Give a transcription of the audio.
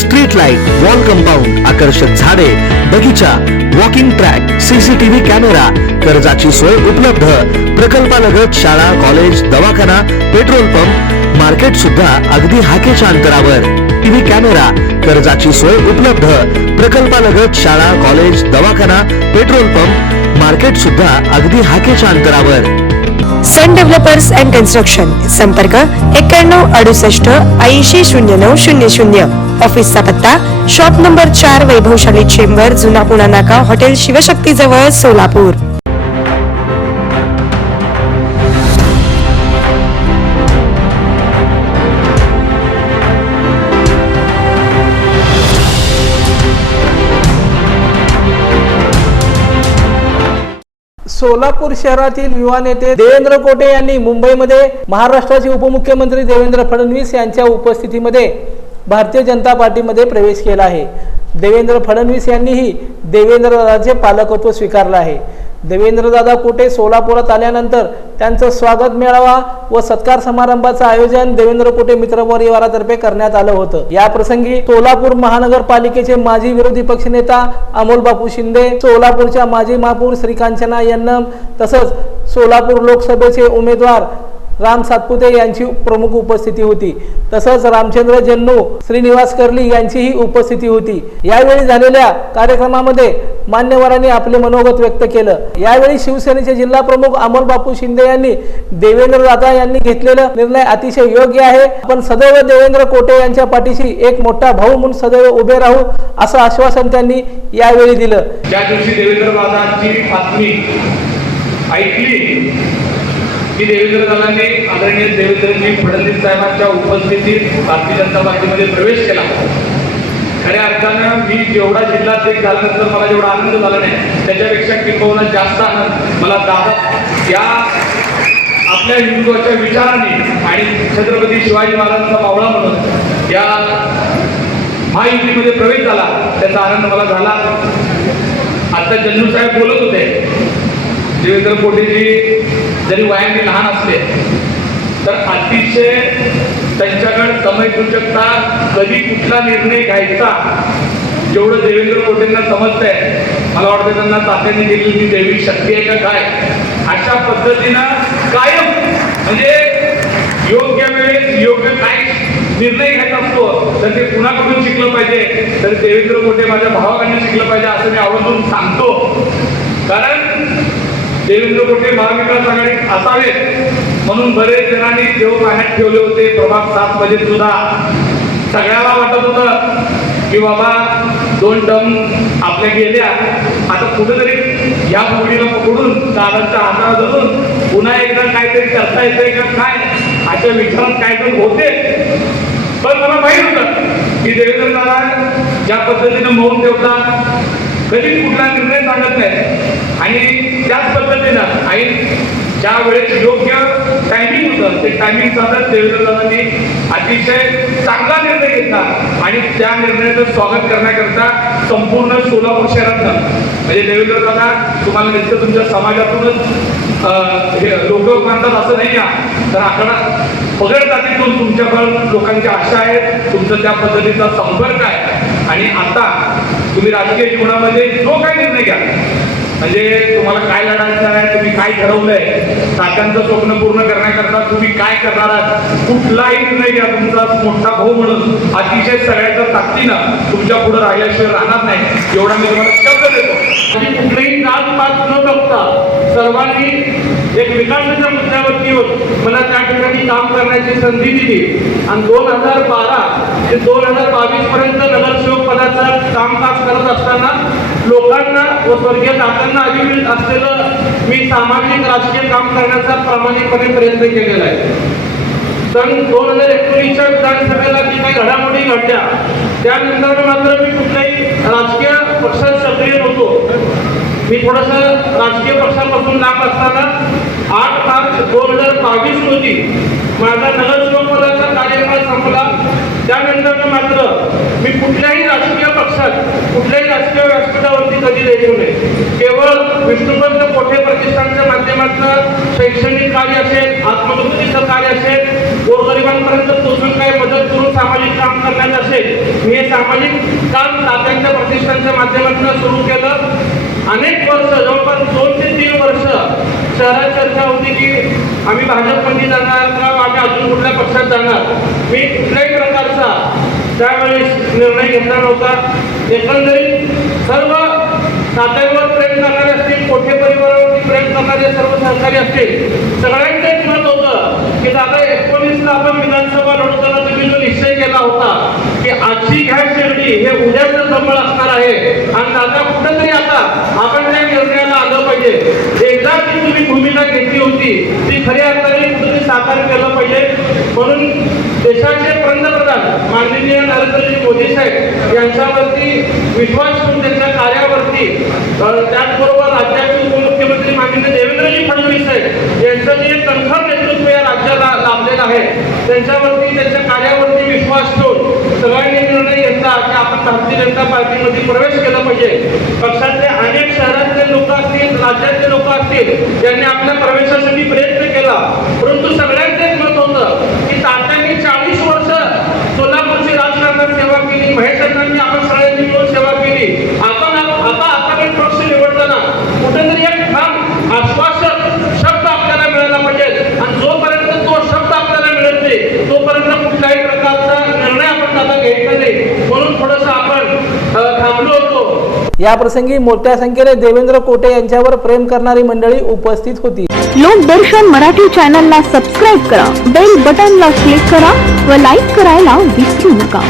street light wall compound आकर्षक झाडे बगीचा वॉकिंग ट्रॅक सीसीटीव्ही कॅमेरा कर्जाची सोय उपलब्ध. प्रकल्पालगत शाळा कॉलेज दवाखाना पेट्रोल पंप मार्केट सुद्धा अगदी हाकेच्या अंतरावर. टीव्ही कॅमेरा कर्जाची सोय उपलब्ध. प्रकल्पालगत शाळा कॉलेज दवाखाना पेट्रोल पंप मार्केट सुद्धा अगदी हाकेच्या अंतरावर. सन डेव्हलपर्स अँड कन्स्ट्रक्शन संपर्क एक्क्याण्णव अडुसष्ट ऐंशी शून्य नऊ शून्य शून्य. ऑफिसचा पत्ता शॉप नंबर चार वैभवशाली चेंबर जुना पुणा नाका हॉटेल शिवशक्ती जवळ सोलापूर. सोलापूर शहरातील युवा नेते देवेंद्र कोटे यांनी मुंबईमध्ये महाराष्ट्राचे उपमुख्यमंत्री देवेंद्र फडणवीस यांच्या उपस्थितीमध्ये भारतीय जनता पार्टीमध्ये प्रवेश केला आहे. देवेंद्र फडणवीस यांनीही देवेंद्रदादाचे पालकत्व स्वीकारलं आहे. देवेंद्रदादा कोटे सोलापुरात आल्यानंतर त्यांचं स्वागत मेळावा व सत्कार समारंभाचं आयोजन देवेंद्र कोटे मित्र परिवारातर्फे करण्यात आलं होतं. या प्रसंगी सोलापूर महानगरपालिकेचे माजी विरोधी पक्षनेता अमोल बापू शिंदे सोलापूरच्या माजी महापौर श्रीकांचना यन्नम तसंच सोलापूर लोकसभेचे उमेदवार राम सातपुते यांची प्रमुख उपस्थिती होती. तसंच रामचंद्र जन्नू श्रीनिवास कर्ली यांचीही उपस्थिती होती. यावेळी झालेल्या कार्यक्रमामध्ये मान्यवरांनी आपले मनोगत व्यक्त केलं. यावेळी शिवसेनेचे जिल्हा प्रमुख अमोल बापू शिंदे यांनी देवेंद्र दादा यांनी घेतलेला निर्णय अतिशय योग्य आहे. आपण सदैव देवेंद्र कोटे यांच्या पाठीशी एक मोठा भाऊ म्हणून सदैव उभे राहू असं आश्वासन त्यांनी यावेळी दिलं. ज्या दिवशी देवेंद्रदादांची बातमी ऐकली श्री देवेंद्र दादांनी आदरणीय देवेंद्रजी फडणवीस साहेबांच्या उपस्थितीत भारतीय जनता पार्टीमध्ये प्रवेश केला. खऱ्या अर्थानं मी जेवढा जिल्हाध्यक्ष झाल्यानंतर मला जेवढा आनंद झाला नाही त्याच्यापेक्षा किंबहुना जास्त आनंद. मला दादा या आपल्या हिंदुत्वाच्या विचाराने आणि छत्रपती शिवाजी महाराजांचा मावळा म्हणून या महायुतीमध्ये प्रवेश झाला त्याचा आनंद मला झाला. आता जन्नू साहेब बोलत होते देवेंद्र कोटेजी जरी वयाने लहान असले तर अतिशय त्यांच्याकडे समयसूचकता कधी कुठला निर्णय घ्यायचा जेवढं देवेंद्र कोटेंना समजतंय मला वाटतं त्यांना तात्याने दिलेली दैविक शक्ती आहे का काय? अशा पद्धतीनं कायम म्हणजे योग्य वेळेस योग्य काय निर्णय घेत असतो तर ते कुणाकडून शिकलं पाहिजे? तर देवेंद्र कोटे माझ्या भावाकडून शिकलं पाहिजे असं मी आवर्जून सांगतो. कारण देवेंद्र कोटे महाविकास आघाडीत असावेत? म्हणून बरेच जणांनी देव पाण्यात ठेवले होते. प्रभाग सात मध्ये सुद्धा. सगळ्याला वाटत होतं की बाबा दोन टर्म आपल्या गेल्या. आता कुठेतरी या मुलीला पकडून दादांच्या हाताला धरून पुन्हा एकदा काहीतरी करता येतंय का काय? अशा विचारात काहीतरी होते. पण मला माहीत होतं की देवेंद्र दादा ज्या पद्धतीनं मौन ठेवतात कधी कुठला निर्णय सांगत नाही आणि त्याच पद्धतीनं आणि ज्या वेळेस योग्य टायमिंग होतं ते टायमिंग साधत देवेंद्रदादांनी अतिशय चांगला निर्णय घेतला आणि त्या निर्णयाचं स्वागत करण्याकरता संपूर्ण सोलापूर शहरातनं म्हणजे देवेंद्रदादा तुम्हाला नुसतं तुमच्या समाजातूनच अं, हे लोक मानतात असं नाही या तर आकडा पगड जातीतून तुमच्याकडं लोकांची आशा आहे तुमचं त्या पद्धतीचा संपर्क आहे. आणि आता तुम्ही राजकीय जीवनामध्ये जो काय निर्णय घ्या म्हणजे तुम्हाला काय लढायचं आहे तुम्ही काय ठरवलंय तात्यांचं स्वप्न पूर्ण करण्याकरता तुम्ही काय करणार आहात? कुठलाही निर्णय घ्या तुमचा मोठा भाऊ म्हणून. अतिशय सगळ्याच्या ताकदीनं तुमच्यापुढे राहिल्याशिवाय राहणार नाही. एवढा मी तुम्हाला शब्द देतो. आणि कुठलेही जात पात न बघता सर्वांनी एक विकासाच्या मुद्द्यावरती मला त्या काम करण्याची संधी दिली. आणि दोन हजार बारा ते दोन हजार बावीस पर्यंत नगरसेवक पदाचं कामकाज करत असताना लोकांना व स्वर्गीय काकांना अभिप्रेत असलेलं मी सामाजिक राजकीय काम करण्याचा प्रामाणिकपणे प्रयत्न केलेला आहे. सन दोन हजार एकोणीसच्या विधानसभेला जी काही घडामोडी घडल्या त्यानंतर मात्र मी कुठल्याही राजकीय पक्षात सक्रिय नव्हतो. मी थोडंसं राजकीय पक्षापासून लांब असताना आठ मार्च दोन हजार बावीस रोजी माझा नगरसेवकपदाचा कार्यकाळ संपला. त्यानंतर मात्र मी कुठल्याही राजकीय पक्षात कुठल्याही राजकीय व्यासपीठावरती कधी द्यायचो नये केवळ विष्णुपंत कोठे प्रतिष्ठानच्या माध्यमातून शैक्षणिक कार्य असेल आत्मदुपतीचं कार्य असेल गोरगरिबांपर्यंत पोहोचून काही मदत करून सामाजिक काम करण्याचं असेल मी हे सामाजिक काम तात्यांच्या प्रतिष्ठानच्या माध्यमातून सुरू केलं. अनेक वर्ष जवळपास दोन ते तीन वर्ष शहरात चर्चा होती की आम्ही भाजपमध्ये जाणार किंवा आम्ही अजून कुठल्या पक्षात जाणार? मी कुठल्याही प्रकारचा त्यावेळेस निर्णय घेतला नव्हता. एकंदरीत सर्व तात्यांवर प्रेम करणारे असतील कोठे परिवारावरती प्रेम करणारे सर्व सहकारी असतील सगळ्यांचं एक मत होतं की दादा एकोणीसला आपण विधानसभा लढवताना तुम्ही जो निश्चय केला होता की आजची घ्या शिर्डी हे उद्याचं संबळ असणार आहे. आणि दादा कुठंतरी आता आपण त्या निर्णयाला आलं पाहिजे एकदा ती तुम्ही भूमिका घेतली होती ती खऱ्या अर्थाने कुठेतरी साकार केलं पाहिजे म्हणून देशाचे पंतप्रधान माननीय नरेंद्रजी मोदी साहेब यांच्यावरती विश्वास ठेवून त्यांच्या कार्यावरती अ, त्याचबरोबर राज्याचे उपमुख्यमंत्री माननीय देवेंद्रजी फडणवीस साहेब यांचं जे कणखर नेतृत्व या राज्याला लाभलेलं आहे त्यांच्यावरती त्यांच्या कार्यावरती विश्वास ठेवून सगळ्यांनी निर्णय घेतला की आपण भारतीय जनता पार्टीमध्ये प्रवेश केला पाहिजे. पक्षातले अनेक शहरातले लोक असतील राज्यातले लोक असतील यांनी आपल्या प्रवेशासाठी प्रयत्न केला. परंतु सगळ्यांचेच मत होतं की तात्यांनी चाळीस वर्ष सोलापूरची राजकारणात सेवा केली महेश आपण सगळ्यांनी मिळून सेवा केली आपण आता आता पक्ष निवडताना कुठेतरी एक ठाम आश्वासक शब्द आपल्याला मिळाला पाहिजे आणि जोपर्यंत तो शब्द आपल्याला मिळत नाही तोपर्यंत कुठल्याही प्रकारचा निर्णय आपण आता घ्यायचा नाही म्हणून थोडंसं आपण अ, थांबलो याप्रसंगी या प्रसंगी मोठ्या संख्येने देवेंद्र कोटे यांच्यावर प्रेम करणारी मंडळी उपस्थित होती. लोकदर्शन मराठी चॅनलला सबस्क्राईब करा बेल बटनला क्लिक करा व लाईक करायला विसरू नका.